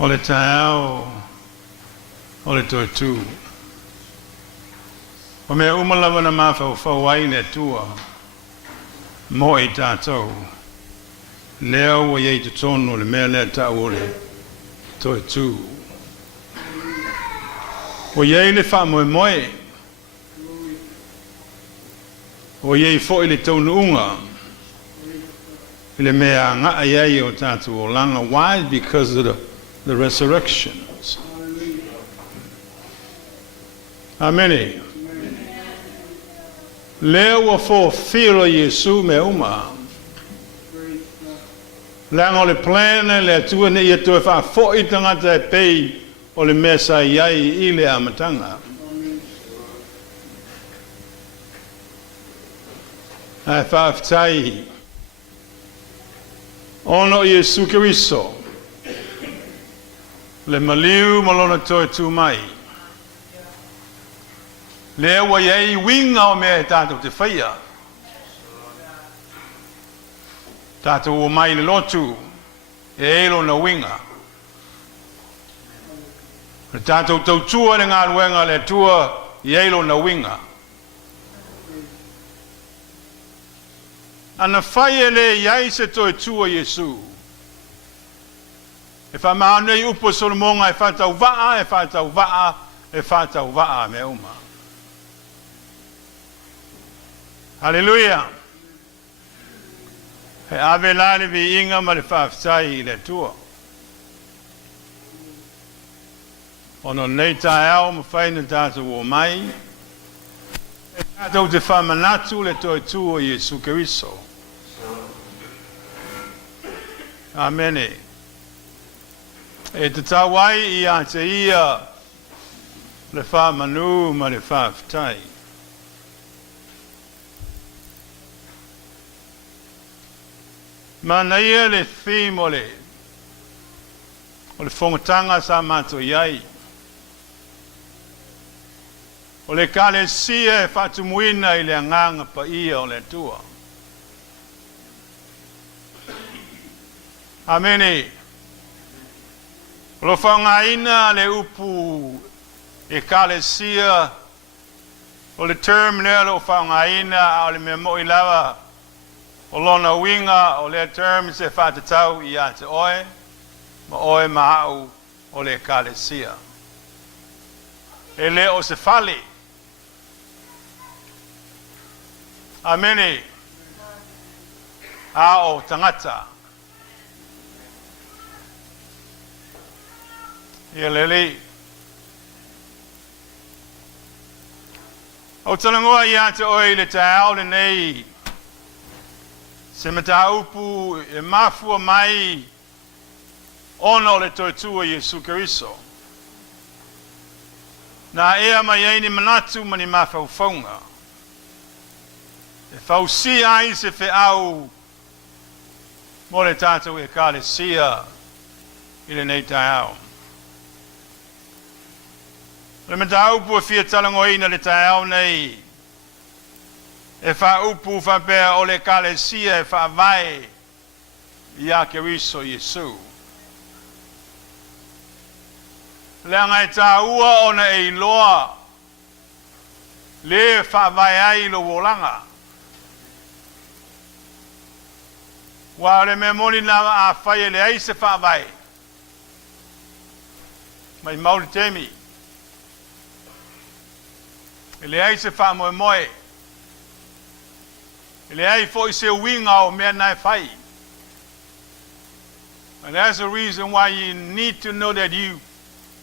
O le taeao, o le toe tū. O mea umalawa na mawhau ai ne tua, mo e tātou. Leo wa iei te tono le mea lea tau o le toe tū. O iei le wha moe moe. O iei fo i le taunu unga. Le mea ngā iei o tātou o langa. Why? Because of the resurrections. Amen. Leo wa fo filo Yesu me uma. Lango le plane le atua ne ia toe wha fo i tangata e pei o le mesa iai i le amatanga. Ai whaaftai. Ono Yesu Kiriso. Le maliu malona toe tu mai. Lea wa iei winga o mea e tātou te whaia. Tātou o mai le lotu, e elo na winga. Le tātou tautua le ngā ruenga le tua, i elo na winga. Ana whaia le iai se toi tua Yesu. E wha maanei upo Solomonga e whatau waa, e whatau waa, e whatau waa me uma. Hallelujah. He ave lale vi inga ma le whaaftai i le tua. Ono nei tae au ma whaina tātou o mai. E tātou te whamanatu le toi tua Yesu Kiriso. Amene. E te tawai i a te ia le whamanu ma le whaaftai. Mana ia le theme o le whongatanga sa mato iai. O le kalesia e whatumuina i le anganga pa ia o le tua. Amene. O lo whangaina le upu e kalesia o le terminal o whangaina o le memo i lava o lona winga o le term se whatatau i a te oe, ma oe maau o le kalesia. E le o se fali. Amene. A o tangata. I le li. O talangoa i a te oe le tae le nei. Se mata upu e mafua mai ono le toitua Yesu Kiriso. Na ea mai eini manatu mani mafau whaunga. E whausi ai se whi au mo le tātou e kāle sia i le nei tai au. Le mata upu e fia talangoina le tai au nei e wha upu wha pēr o le kalesia e wha vai i a Kiriso Yesu. Le angai tā ua ona e loa le wha vai ai lo wolanga. Wa le me moni nawa a whai le ai se wha vai. Mai mauri temi. Le ai se wha moe moe. Ele ai foi se winga o mea nai fai. And that's the reason why you need to know that you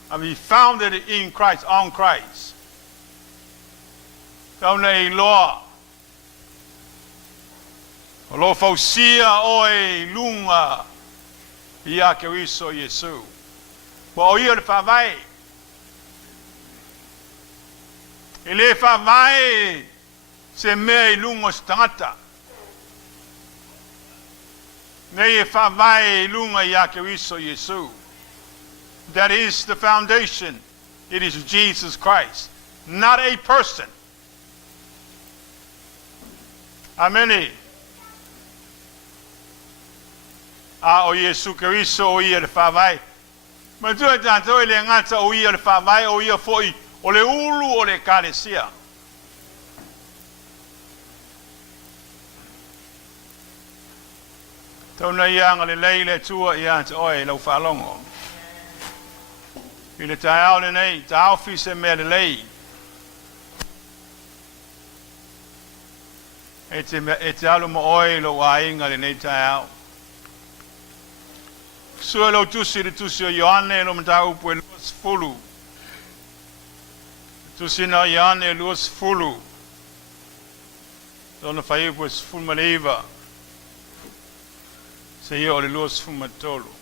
have been founded in Christ, on Christ. Kauna e loa. O lo fausia o e lunga i a Kiriso Yesu. Po o ia le whawai. Ele whawai se mea i lunga stangata. Nei e whawai i lunga i a Kiriso Yesu. That is the foundation. It is Jesus Christ, not a person. Amen. A o Yesu Kiriso o ia le whawai. Ma tua tātou le ngata o ia le whawai o ia foi o le ulu o le kalesia. Tauna ianga le leile tua ia te oe lau whalongo. I le tae au le nei, ta au fise mea le lei. E te alu mo oe lo wa inga le nei tae au. Sua lo tusi le tusi o Ioane lo mta upu e luas fulu. Tusi na Ioane e luas fulu. Dona fai upu e fulu maliva. Se io o le luas fulu matolu.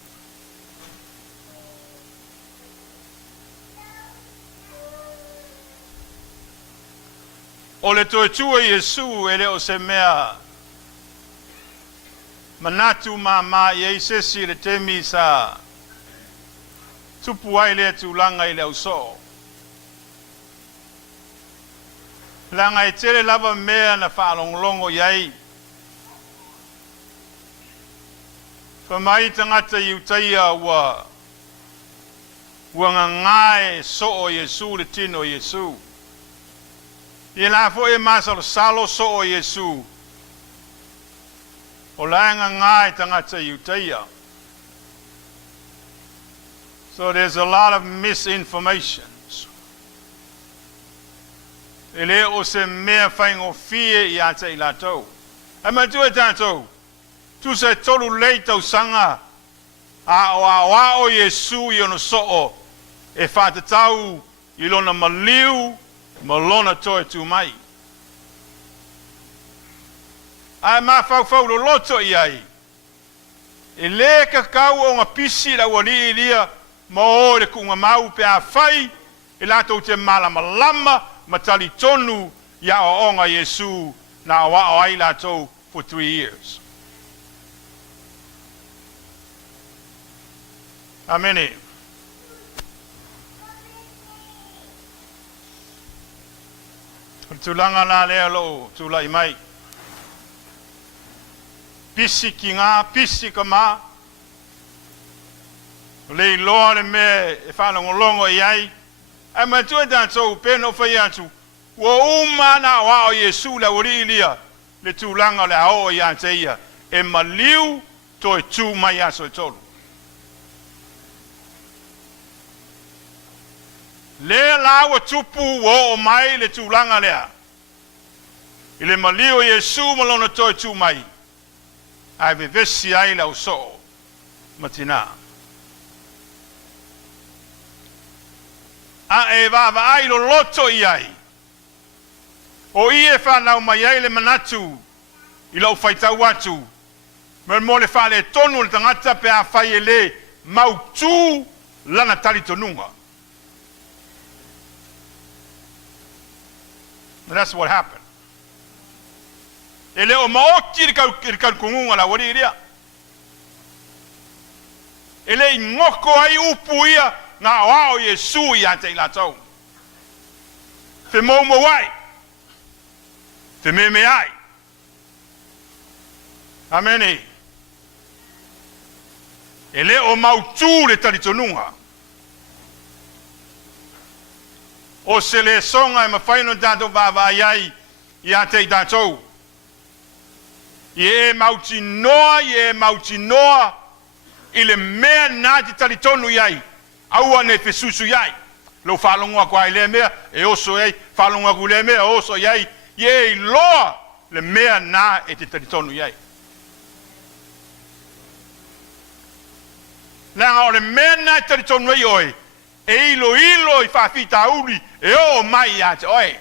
O le toe tua Iesu e le o se mea manatu mama i eisesi le temi sa tupu ai le tūlanga i le auso. Langa e tele lava mea na whaalongolongo iai. Whamai tangata i utaia ua ngangae so o Iesu le tino Iesu. I la fo e masalo salo so o Iesu. O langa ngai tangata i utaia. So there's a lot of misinformations. Ele o se mea whaingo fie i ata i latou. E matu e tātou. Tu se tolu leitau sanga a o Iesu i ono soo e whātatau i lona maliu ma lona toe tu mai. Ai ma fau lo loto i ai. E le kakau o ngā pisi la wali i lia ma o le kunga mau pe a whai e lato te malama ma tali tonu ia o onga Iesu na awa o ai lato for 3 years. Amene. Tulanga na lea lo tulai mai. Pisi ki ngā, pisi ka mā. Lei loa le me e whanongolongo i ai. Ai matu e tātou pēno whai atu. Ua umana wa o Iesu la uri ilia. Le tūlanga le hao i ante ia. E maliu toi tū mai aso e tolu. Le lawa tupu o mai le tūlanga lea. I le maliu Iesu malona toi tū mai. Ai vevesi ai lau so matina. A e vava ai lo loto i ai. O i e whanau mai ai le manatu i lau whaitau atu. Mer mo le whale tonu le tangata pe a whai e le mautu lana tali tonunga. And that's what happened. Ele o maoti i kau kungunga la wari iria. Ele i ngoko ai upu ia ngā wao Iesu i ante i latau. Fe maumo wai. Fe meme ai. Amene. Ele o mautu le talitonunga. O se le songa e mawhaino tātou bāwā iai i ante i tātou. Ie mauti noa i le mea nāti talitonu iai. Aua ne fesusu iai. Lo whalonga kwa i le mea e oso iai. Whalonga ku le mea oso iai. Ie i loa le mea nā e te talitonu iai. Nanga o le mea nā te talitonu iai oi. E ilo i whawhita uri e o mai a te oi.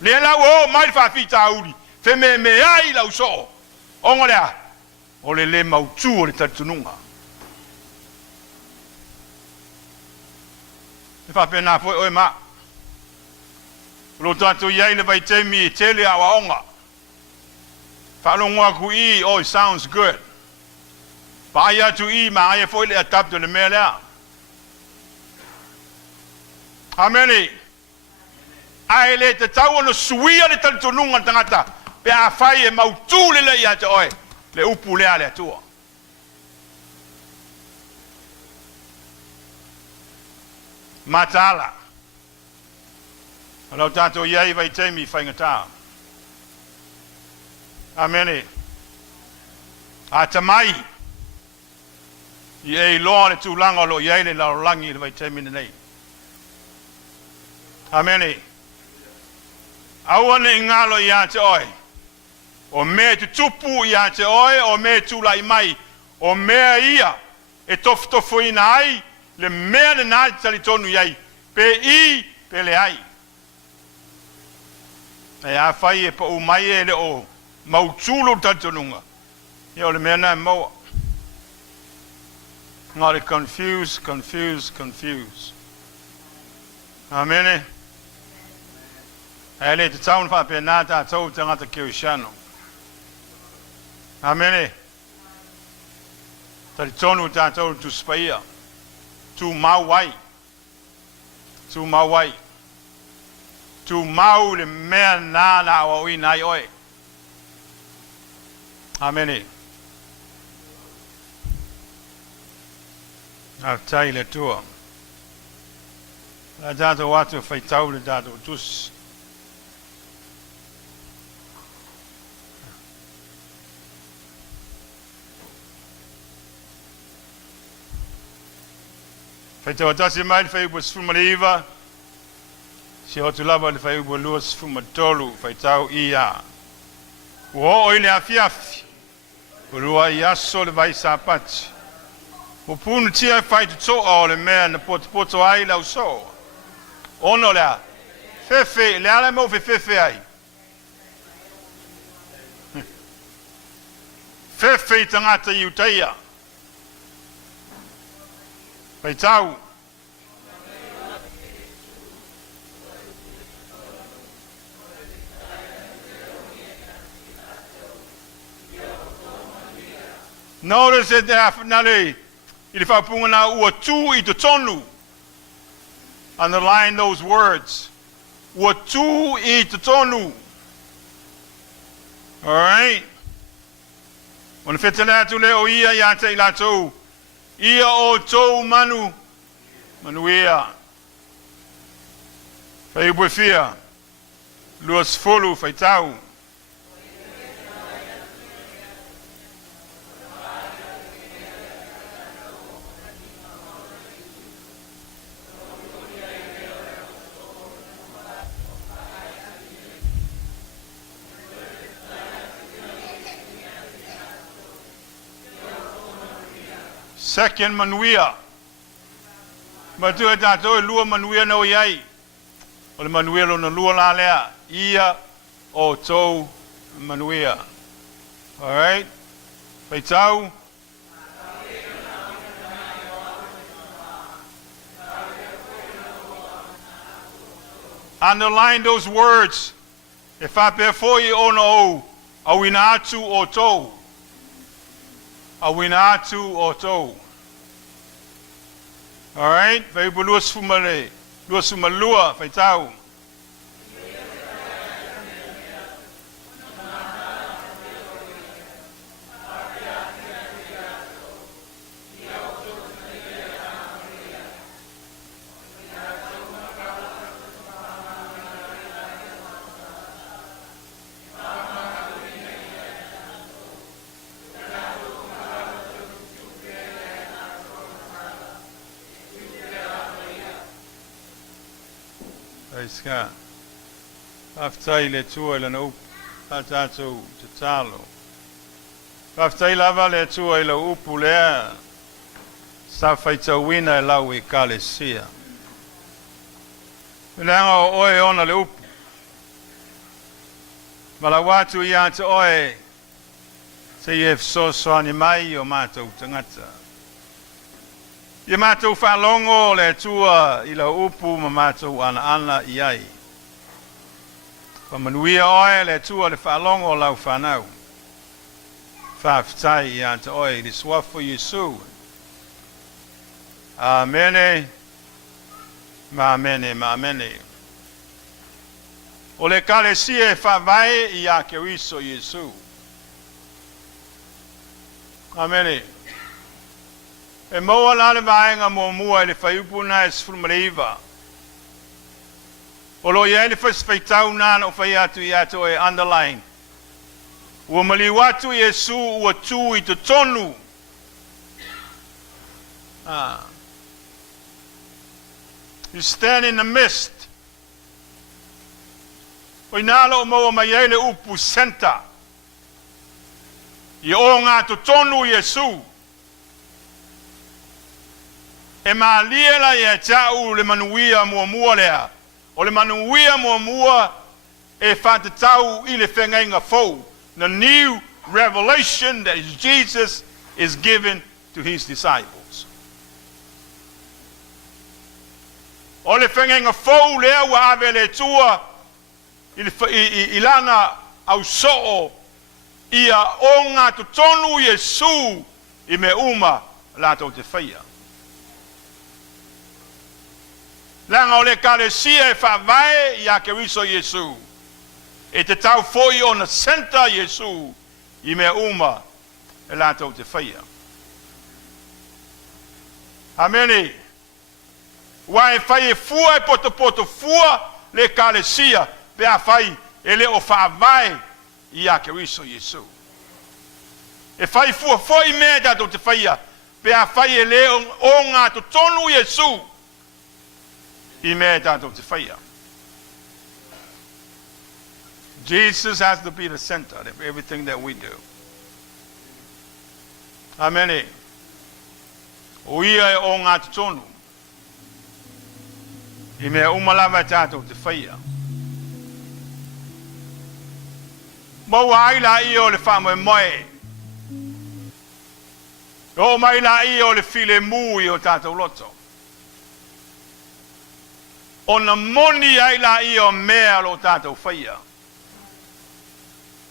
Le lau o mai whawhita uri. Fe me ai lau so. Ongo lea. O le mautu o le talitununga. E whapena fo oe ma. Lo tatu iai le vai temi e tele awa onga. Whalongoa ku i, oh it sounds good. Pa ai atu i ma ai fo le atapto le mea lea. Amene. Ai le te tau ono suia le talitununga tangata. Pe a whai e mautu le lei a te oe. Le upu lea le atua. matala. Alau tātou iai vai teimi whaingata. Amene. A tamai. I e loa le tūlanga lo iai le lau langi le vai teimi nei. Amene. Awane ingalo ia te oi. O me te tupu ia te oi, o me tūlai mai. O mea ia. E tofutofo ina ai. Le mea le nai tali tonu iai. Pe I, pe le ai. E a whai e pa o mai e le o mautulu tatonunga. E o le mea nai maua. Ngā le confuse. Amene. E le te taun wha pe nā tātou tangata keu shano. Amene. Tali tonu tātou tu spaia. Tu mawai. Tu mau le mea nāna o i nai oe. Amene. A tai le tua. La tātou watu whaitau le tātou tus. Whaitau atasi mai le whaiupo sfumaliva. Si hotu lava le whaiupo lua sfumatolu whaitau ia. Ua o ile afiafi. Urua i aso le vai sapati. O punu tia whaitu toa o le mea na poto ai lau so. Ono lea. Fefe, le ala mo fefe ai. Fefe I tangata I utaia. Whaitau. Notice that nale I whapunga na ua tu I te tonu. Underline those words. Ua tu I te tonu. All right. Ona whetana atu leo ia ia te ilatou. Ia o tou manuia. Whaiupo fia. Luas folu whaitau. Second manuia. Matu e tātou e lua manuia no iai. O le manuia lo na lua la lea. Ia o tou manuia. All right. Whaitau. Underline those words. If I be for you on o, awina atu o tou. Awina atu o tou. All right, vai luas fumale, luas fumalua, whaitau. Ska aftai le tua le no atato te talo aftai lava le tua le upu le sa faita wina la we kalesia Langa oe ona le upu mala watu ia te oe se yef so ani mai o matou tangata Ia mātou whalongo le tua I la upu ma mātou ana iai. Whamanuia oe le tua le whalongo lau whanau. Whawhitai I anta oe I le swafu Yesu. Amene. Ma amene. O le kalesia whawai I a keriso Yesu. Amene. E moa la le vaenga mua le whaiupuna e sfulmariva. O lo ia le whaitau nana o whai atu I ato e underline. Ua mali watu Yesu ua tu I te tonu. You stand in the midst. O inala o moa mai ele upu senta. I o ngā to tonu Yesu. E maaliela ia tau le manuia mua lea. O le manuia mua e whatatau I le whengainga fou. The new revelation that Jesus is given to his disciples. O le whengainga fou lea ua ave le tua I lana au soo ia o ngā tutonu Yesu I me uma lato te whaia. Langa o le kalesia e whawai I a keriso Yesu. E te tau foi o na senta Yesu I mea uma e lato te whaia. Ameni. Wa e whai e fua e poto fua le kalesia pe a whai e le o whawai I a keriso Yesu. E whai fua foi mea lato te whaia pe a whai e le o ngā tonu Yesu I mea lato te whaia. Jesus has to be the center of everything that we do. Amen. O ia e o ngā tonu. I mea umalawa tātou te whaia. Maua aila I o le whamoe moe. O maila I o le file mui o tātou loto. O na moni aila I o mea lo tātou whaia.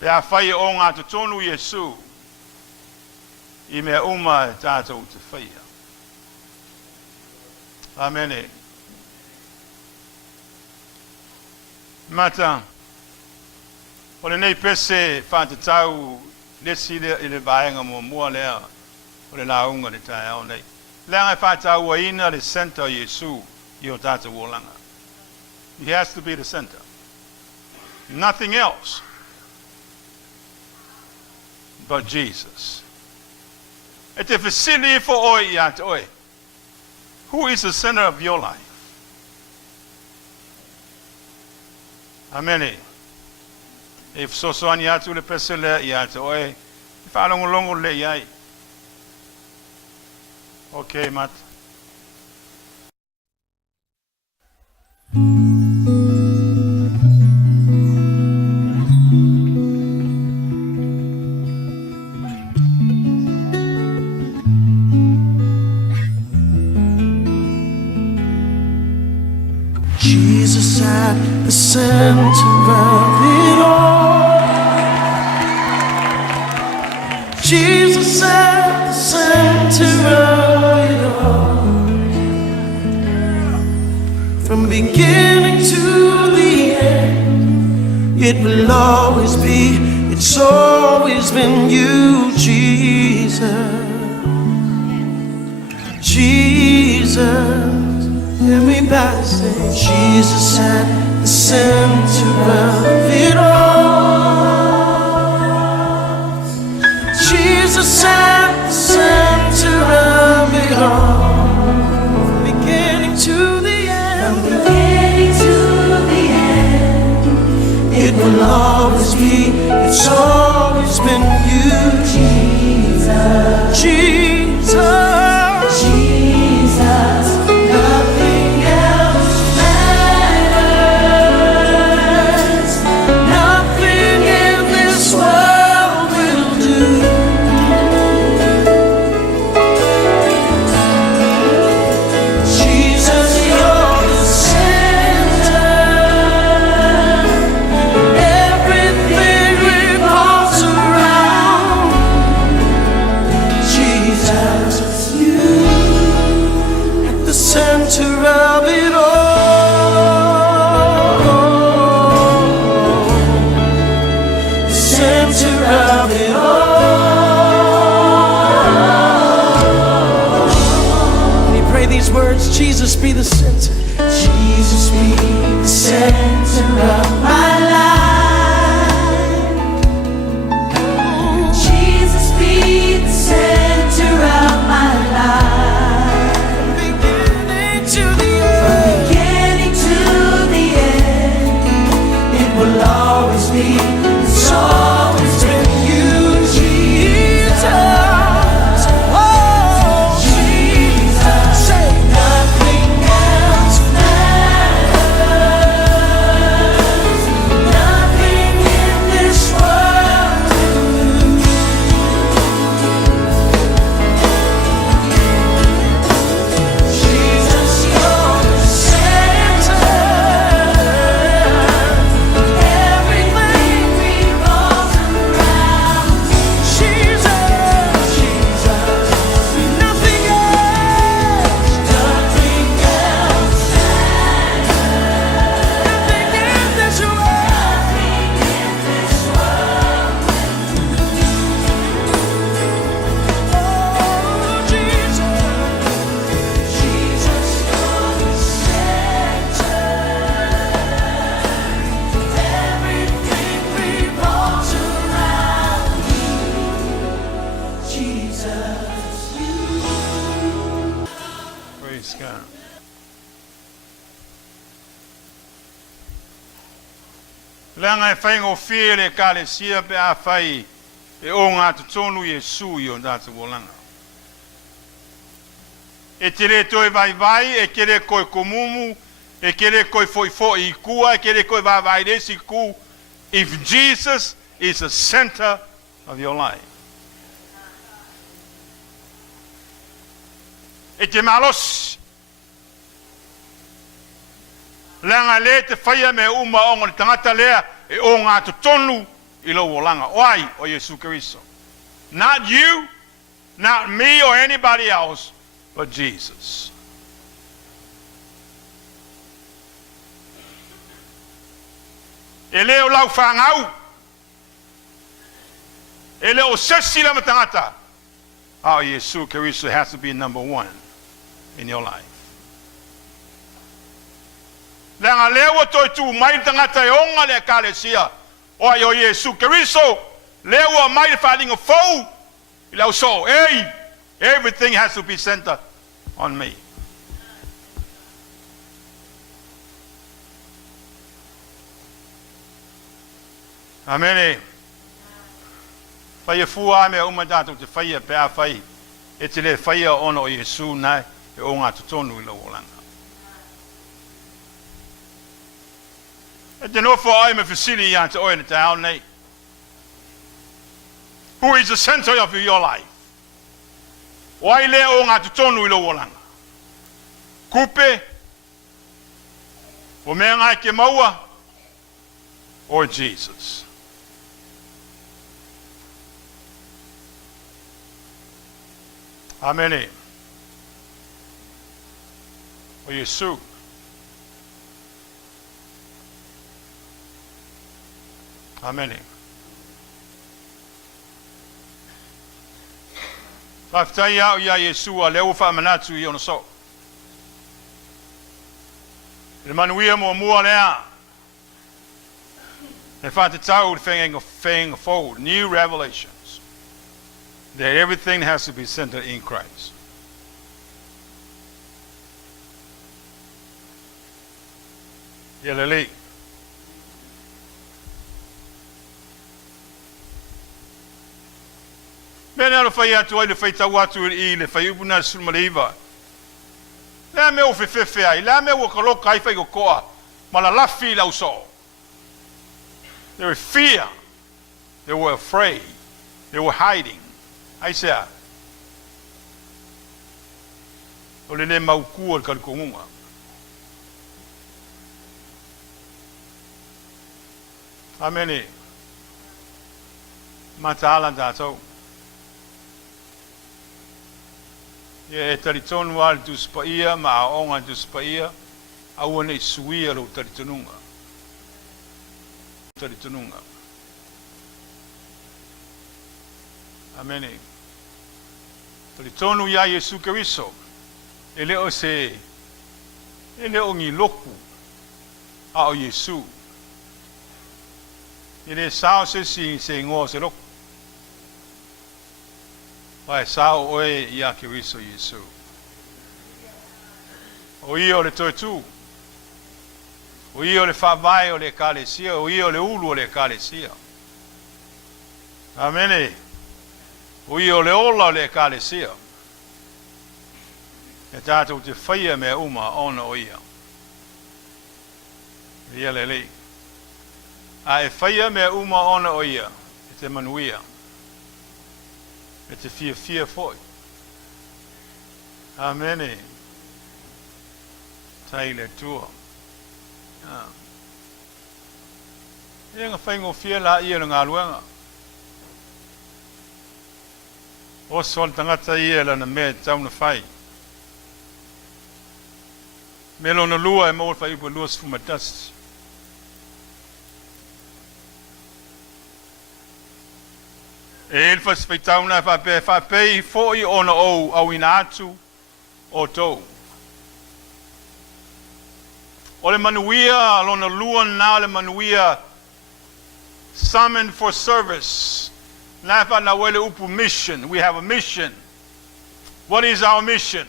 Pea whai o ngā tutonu Yesu I mea uma e tātou te whaia. Amen. Mata, o le nei pese whātatau lesi I le vaenga mua lea o le launga le tae au nei. Lea whātau a ina le center Yesu I o tātou wolanga. He has to be the center. Nothing else. But Jesus. E te whesili fo oi I ate oi. Who is the center of your life? Amen. E wsosoani atu le pese lea I ate oi. I whalongolongo le iai. Okay, Matt. Jesus at the center of it all. Jesus at the center of it all. From beginning to the end, it will always be, it's always been you, Jesus. Jesus. Everybody say Jesus at the center of it all. Jesus at the center of it all. From beginning to the end. From beginning to the end. It will always be, it's always been you, Jesus. Jesus. Jesus. Nothing else matters. Nothing in this world will do. Jesus, you're the center. Everything revolves around Jesus. Jesus be the center. Jesus be the center of my life. Jesus be the center of my life. From beginning to the end. From beginning to the end. It will always be. It's always been you, Jesus. Praise God. Langa e whaingo whiere ka le sia pe a whai e o ngā tutonu Yesu i o ndātu wolanga. E tere toi vai vai, e kere koe komumu, e kere koe foi I kua, e kere koe vai vai resi ku. If Jesus is the center of your life. E te malos. Langa le te whaia me uma o ngā tangata lea e o ngā tutonu I lo wolanga. Wai o Yesu Keriso. Not you, not me or anybody else, but Jesus. E leo lau whangau. E leo sesi la matangata. Oh, Yesu Keriso has to be number one in your life. Langa lewa toi tu mai tangata e onga le kalesia. O yo Yesu Keriso lewa mai whalinga fau. I lau so, hey, everything has to be centered on me. Amen. Whaia fua me uma tātou te whaia pe a whai. E te le whaia ono o Yesu nai e o ngā tutonu I lau olanga. E te nofo ai me whisiri I te oe na te ao nei. Who is the center of your life? Wai le o ngā tutonu I lau olanga. Kupe. O mea ngai ke maua. Or Jesus. Amen. O Yesu. Amen. Whaftai au ia Yesu a leo whamanatu I ona so. Le manuia mo mua lea. Le whatatau whenga forward. New revelations. That everything has to be centered in Christ. Yelele. Mena lo fai atu ai le fai tau atu I le fai upuna sumaliva. La me o fefefe ai, la me o kaloka ai fai kokoa. Ma la lafi lau so. They were fear. They were afraid. They were hiding. Ai sea. O le maukua le kalikongunga. Amene. Mataala tātou. Ia e taritonu ale tu spaia, ma aonga tu spaia, aua nei suia lo taritonunga. Taritonunga. Amene. Taritonu ia Yesu Keriso. E leo se Ele o ngi loku a o Yesu. Ele sao se se ngo se loku. Vai sao oe ia ke wiso Yesu. O io le toitu. O io le whawai o le kalesia. O io le ulu o le kalesia. Amene. O io le ola o le kalesia. E tātou te whaia me uma ona o ia. Ia le li. A e whaia me uma ona o ia. E te manuia. E te fia foi. Amene. Tai le tua. E ngā whaingo fia la ia le ngā luenga. O sol tangata ia la na me tauna whai. Me lona lua e maua whai upa lua sfumatas. E elfas whai tauna whapei foi ona ou au ina atu o tou. O le manuia lona lua na le manuia summoned for service. Napa na wele upu mission. We have a mission. What is our mission?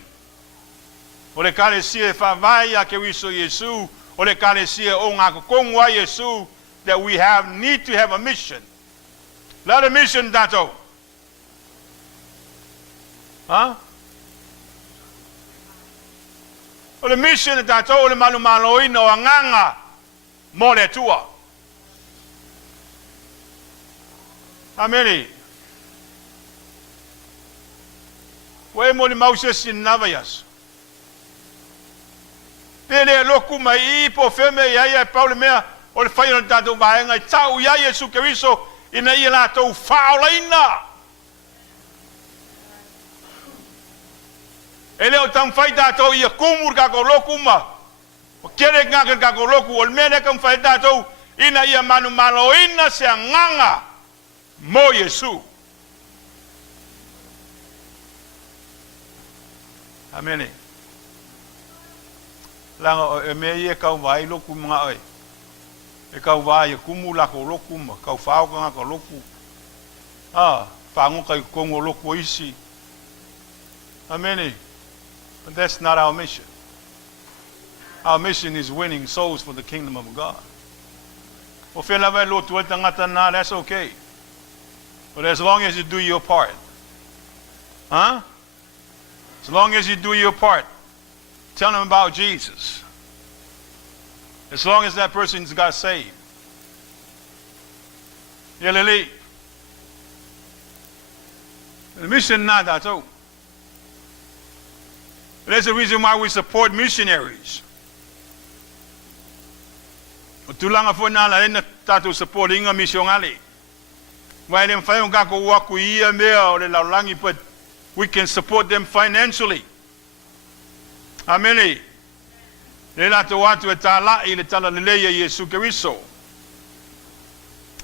O le kalesia e whawai a ke wiso Yesu. O le kalesia o ngā kongwa Yesu. That we need to have a mission. Let a mission dato. Huh? O le mission dato o le malumalo ino a nganga mo le tua. Ameni. Wai mo le mausia sin navayas. Pele loku mai I po feme ia Paulo mea o le whaia na tātou vaenga I tau ia Yesu Keriso ina ia la tau whaolaina. E leo tam whai tātou ia kumur kako loku ma. O kere ngaka kako loku o le mea kam whai tātou ina ia manu maloina se nganga mo Yesu. Amene. Langa e mea ia kau vai loku mga oi. E kau vai e kumu lako loku ma. Kau whao ka ngaka loku. Whangu kai kongo loku isi. Amene. But that's not our mission. Our mission is winning souls for the kingdom of God. O whela vai lotu e tangata na, that's okay. But as long as you do your part. Huh? As long as you do your part. Tell them about Jesus. As long as that person's got saved. Yelele. The mission not that all. That's the reason why we support missionaries. Tulanga fo na la ina tatu support inga missionali. Why them fayon kako waku ia mea o le laulangi but we can support them financially. Amene. Le lato watu e tala I le tala leleia Yesu Keriso.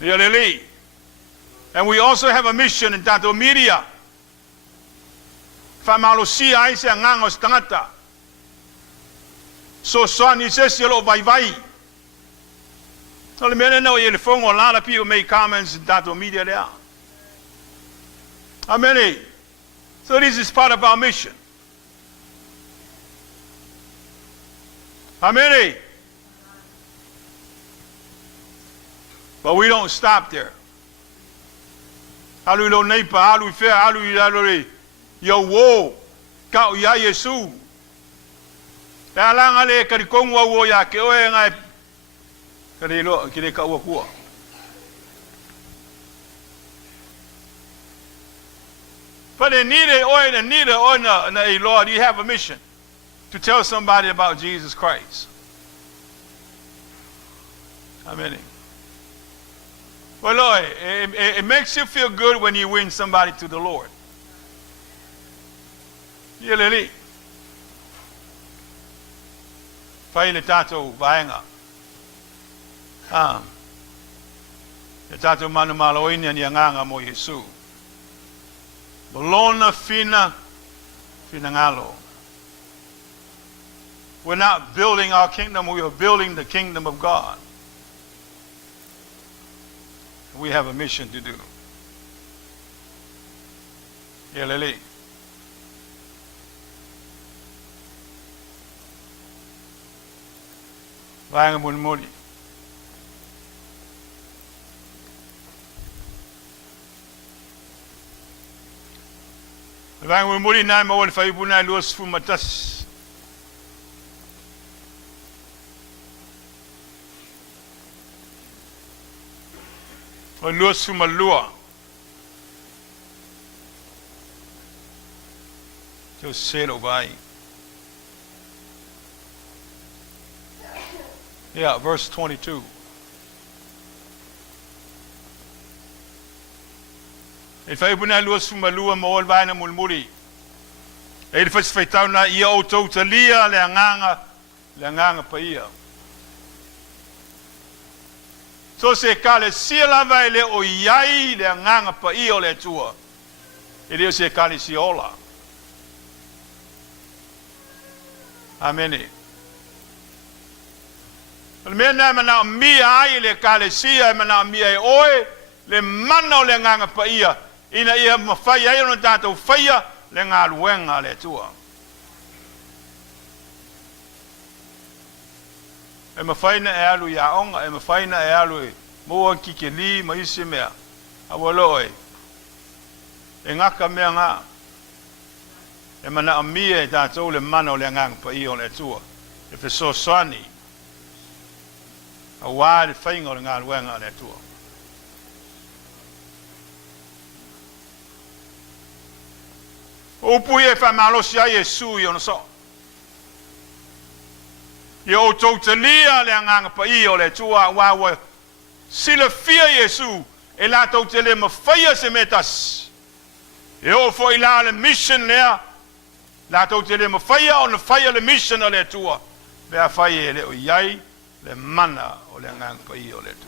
Yelele. And we also have a mission in Tato Media. Famalosia ai se ngangos tangata. So ni se silo vai vai. So the men know you phone a lot of people make comments in Tato Media there. Amen. So this is part of our mission. Amen. But we don't stop there. Alu lo neipa, alu fe, alu yo wo, ka ya Yesu. Ta lang ale ka kong wo ya ke o ngai. Ka lo ki ka wo ku. But in neither Lord, you have a mission to tell somebody about Jesus Christ. Amen. Well, Lord, it makes you feel good when you win somebody to the Lord. Yelele. Faile tato vaenga. Tato manu maloina ni nganga mo Yesu. Bolona fina ngalo. We're not building our kingdom, we are building the kingdom of God. We have a mission to do. Yeah, Lily. Vaya mun muli. Vaya mun muli na mawal fa ibuna luas fumatas. O luas fumalua. Just settle by. Yeah, verse 22. E fai buna luas fumalua mawal vai na mulmuri. E fai feitau na ia o tautalia le anganga pa ia. So se kale sila vai le o iai le anganga pa ia o le tua. E leo se kale siola. Amen. Mena mana mia ai le kalesia mana mia oe le mana le nganga pa ia ina ia mafai ai no tatou faia le ngaluenga le tua e mafai na e alu ya onga e mafai na e alu mo kikeli ma isi mea awaloe e ngaka mea nga e mana mia e tatou le mana le nganga pa ia le tua e fe so sani a wāre whainga o ngā ruenga le tua. O pui e whamalosi ai e sui o na so. I o tautalia le anganga pa i o le tua wawa sila fia Yesu e la tautele ma whaia se metas. E o fo i la le mission lea la tautele ma whaia o na whaia le mission o le tua. Bea whaia e le o iai le mana o le ngang pa i o le tu.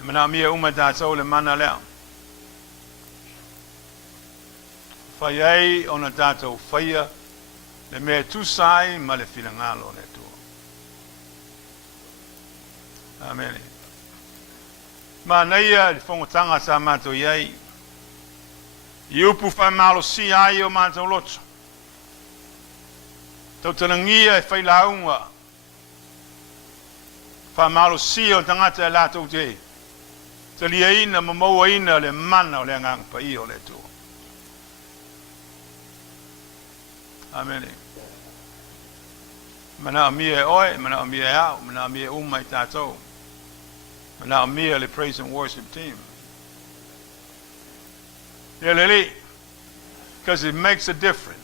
E mana mia uma tātou le mana lea. Whai ei o na tātou whaia le mea tūsai ma le whilangalo le tu. Amen. Ma neia le whongotanga sa mātou iei. I upu whai malo si ai o mātou loto. Tau talangia e whai launga. Wha malo si o tangata e lātou te. Talia ina mamaua ina le mana o le ngang pa i o le tu. Amen. Mana amia e oe, mana amia e au, mana amia e umai tātou. Mana amia le praise and worship team. Yeah, Lily. Because it makes a difference.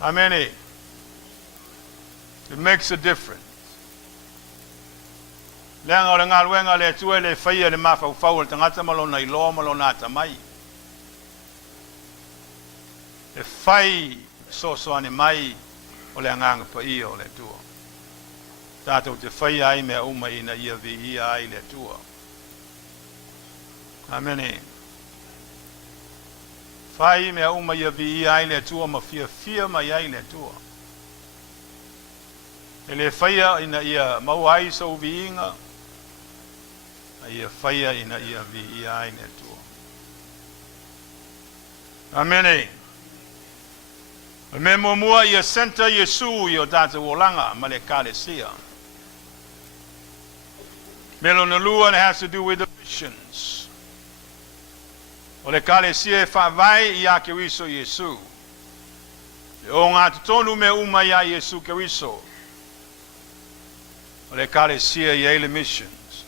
Amen. It makes a difference. Lenga o le ngaluenga le tue le whaia le mawhau le tangata malona i loa malona tamai. Le whai sosoane mai o le anganga pa ia o le tua. Tātou te whai ai mea uma ina ia vi ia ai le tua. Amen. Whai mea uma ia vi ia ai le tua ma fia mai ai le tua. E le whaia ina ia mau ai sau vi inga. Ia whaia ina ia vi ia ai le tua. Amen. Me mua ia senta Yesu i o tātou o langa ma le kālesia. Melo na lua it has to do with the missions. O le kālesia e whawai i a ke wiso Yesu. O ngā tutonu me uma i a Yesu ke wiso. O le kālesia i eile missions.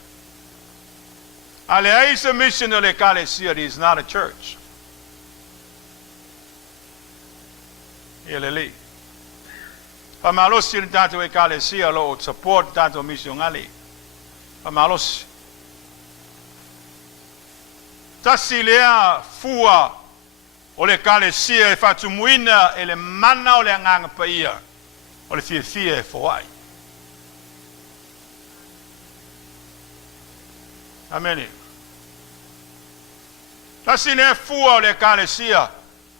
Ale eisa mission o le kālesia, it is not a church. Eleli. Pamalosi ni tātou e kālesia lo support tātou misiongali. Pamalosi. Tasi lea fua o le kālesia e whatumuina e le mana o le anganga pa ia. O le fia e fawai. Tasi ne fua o le kalesia.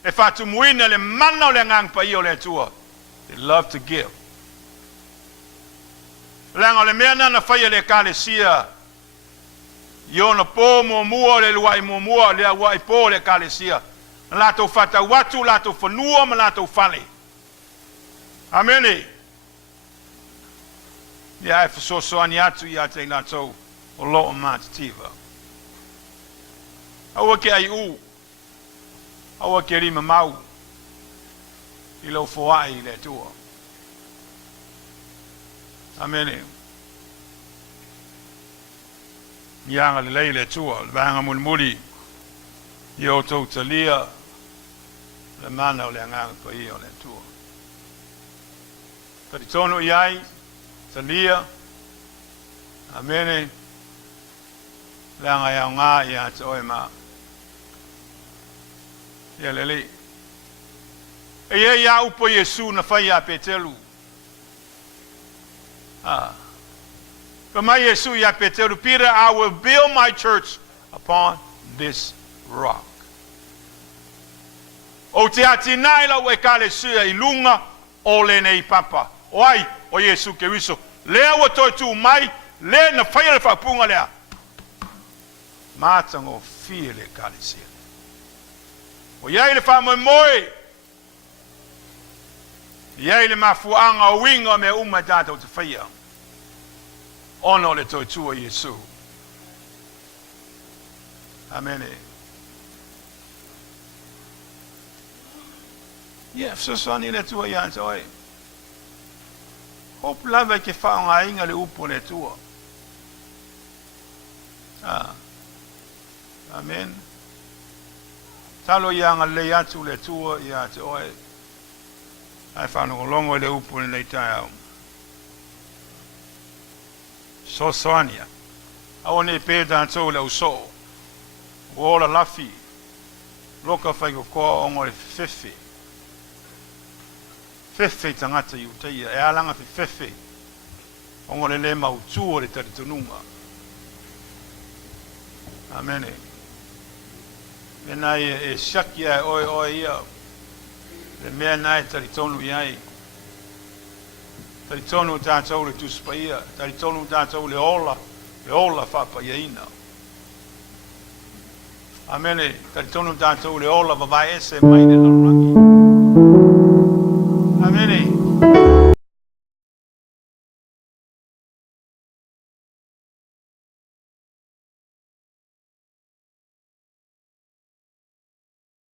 E fatu muina le mana o le ngang pa i o le tua. They love to give. Langa o le mea na whaia le kalesia. Io na po mua le luai mua le wai po le kalesia. Lato fata watu, lato fanua, ma lato fale. Amene. Ia e fasoso ani atu ia te lato o lo o matativa. Aua ke ai u. Aua ke rima mau. I lo foai le tua. Amene. Ianga le lei le tua. Le vanga mulmuli. I o tau talia. Le mana o le anganga pa i o le tua. Tari tono iai. Talia. Amene. Le anga iau ngā i a te oe maa. Ia lele. E ia upo Yesu na whai a Petelu. But my Yesu ia Petelu, Peter, I will build my church upon this rock. O te ati naila o e kale sua I lunga o le nei papa. O ai, o Yesu ke wiso. Lea wa toi tu mai, le na whai le whapunga lea. Mātango fie le kale sia. O iai le whamoe moe. Iai le mafuanga o winga me uma tata o te whaia. Ono le toi tua Yesu. Amene. Ia, fsosani le tua ia toi. Hop lava ke whaonga inga le upo le tua. Amen. Talo ianga le atu le tua ia te oe. Ai whanau longo le upu ni nei tai au. So soania. Awa ne pēta tau le uso. Wola lafi. Loka whai ko koa ongo le fefe. Fefe tangata i utaia. E alanga fi fefe. Ongo le le mautua le taritununga. Amene. E nai e shaki ai oe ia. Le mea nai taritonu iai. Taritonu tātou le tuspaia. Taritonu tātou le ola. Le ola whapa iaina. Amene. Taritonu tātou le ola vavai ese mai le lorangi.